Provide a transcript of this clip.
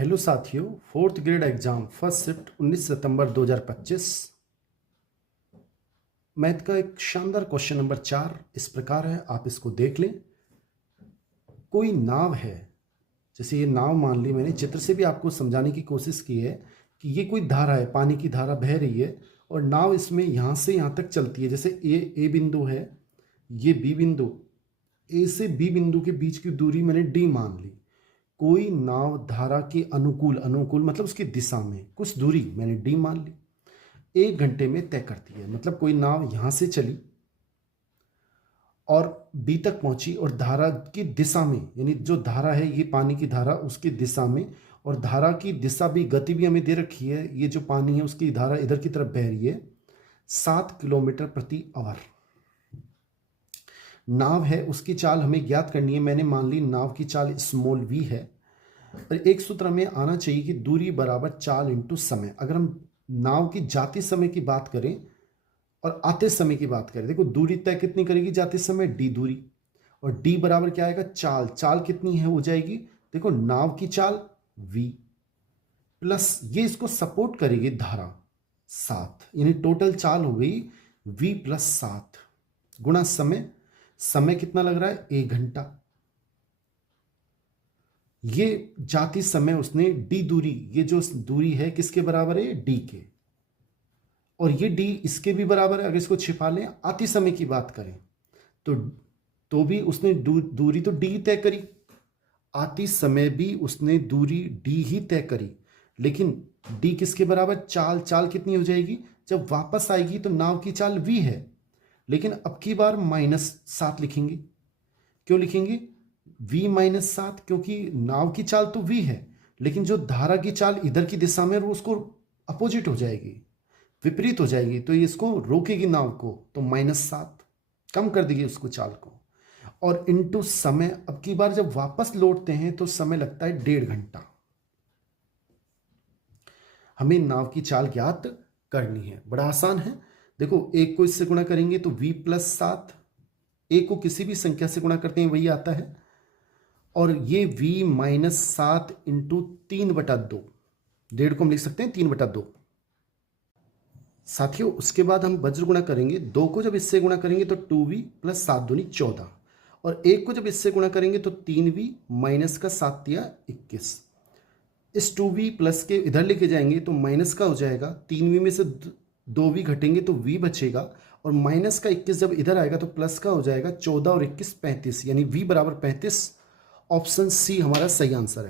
Hello साथियों, fourth grade exam first shift 19 सितंबर 2025 math का एक शानदार क्वेश्चन नंबर 4 इस प्रकार है। आप इसको देख लें। कोई नाव है, जैसे ये नाव मान ली, मैंने चित्र से भी आपको समझाने की कोशिश की है कि ये कोई धारा है, पानी की धारा बह रही है और नाव इसमें यहाँ से यहाँ तक चलती है। जैसे ए बिंदु है, ये बी बिंदु, ए से बी बिंदु के बीच की दूरी मैंने डी मान ली। कोई नाव धारा के अनुकूल, अनुकूल मतलब उसकी दिशा में कुछ दूरी मैंने डी मान ली, 1 घंटे में तय करती है। मतलब कोई नाव यहां से चली और बी तक पहुंची और धारा की दिशा में, यानी जो धारा है ये पानी की धारा, उसकी दिशा में, और धारा की दिशा भी, गति भी हमें दे रखी है। ये जो पानी है उसकी धारा इधर की तरफ बह रही है 7 किलोमीटर प्रति आवर। नाव है, उसकी चाल हमें ज्ञात करनी है। मैंने मान ली नाव की चाल स्मॉल v है और एक सूत्र हमें आना चाहिए कि दूरी बराबर चाल इंटू समय। अगर हम नाव की जाते समय की बात करें और आते समय की बात करें, देखो दूरी तय कितनी करेगी जाते समय, d दूरी, और d बराबर क्या आएगा, चाल। चाल कितनी है हो जाएगी, देखो नाव की चाल v प्लस ये इसको सपोर्ट करेगी धारा 7, यानी टोटल चाल हो गई v प्लस 7 गुणा समय। समय कितना लग रहा है, 1 घंटा। ये जाती समय उसने d दूरी, ये जो दूरी है किसके बराबर है, d के, और ये d इसके भी बराबर है। अगर इसको छिपा लें, आती समय की बात करें तो भी उसने दूरी तो d तय करी, आती समय भी उसने दूरी d ही तय करी, लेकिन d किसके बराबर, चाल। चाल कितनी हो जाएगी, जब वापस आएगी तो नाव की चाल v है, लेकिन अब की बार -7 लिखेंगे। क्यों लिखेंगे v-7, क्योंकि नाव की चाल तो v है, लेकिन जो धारा की चाल इधर की दिशा में, वो उसको अपोजिट हो जाएगी, विपरीत हो जाएगी, तो ये इसको रोकेगी नाव को, तो -7 कम कर देगी उसको चाल को। और इनटू समय, अब की बार जब वापस लौटते हैं तो समय लगता है 1.5 घंटा। हमें नाव की चाल ज्ञात करनी है, बड़ा आसान है। देखो, 1 को इससे गुणा करेंगे तो v प्लस 7, 1 को किसी भी संख्या से गुणा करते हैं वही आता है, और ये v-7 इंटू 3/2, 1.5 को हम लिख सकते हैं 3/2। साथियों, उसके बाद हम वज्र गुणा करेंगे। 2 को जब इससे गुणा करेंगे तो 2v प्लस 7 दूनी 14, और 1 को जब इससे गुणा करेंगे तो 3v माइनस का 7 दिया 21। इस 2v प्लस के इधर लेके जाएंगे तो माइनस का हो जाएगा, 3v में से 2v घटेंगे तो v बचेगा, और माइनस का 21 जब इधर आएगा तो प्लस का हो जाएगा 14 और 21 35, यानी v बराबर 35। ऑप्शन सी हमारा सही आंसर है।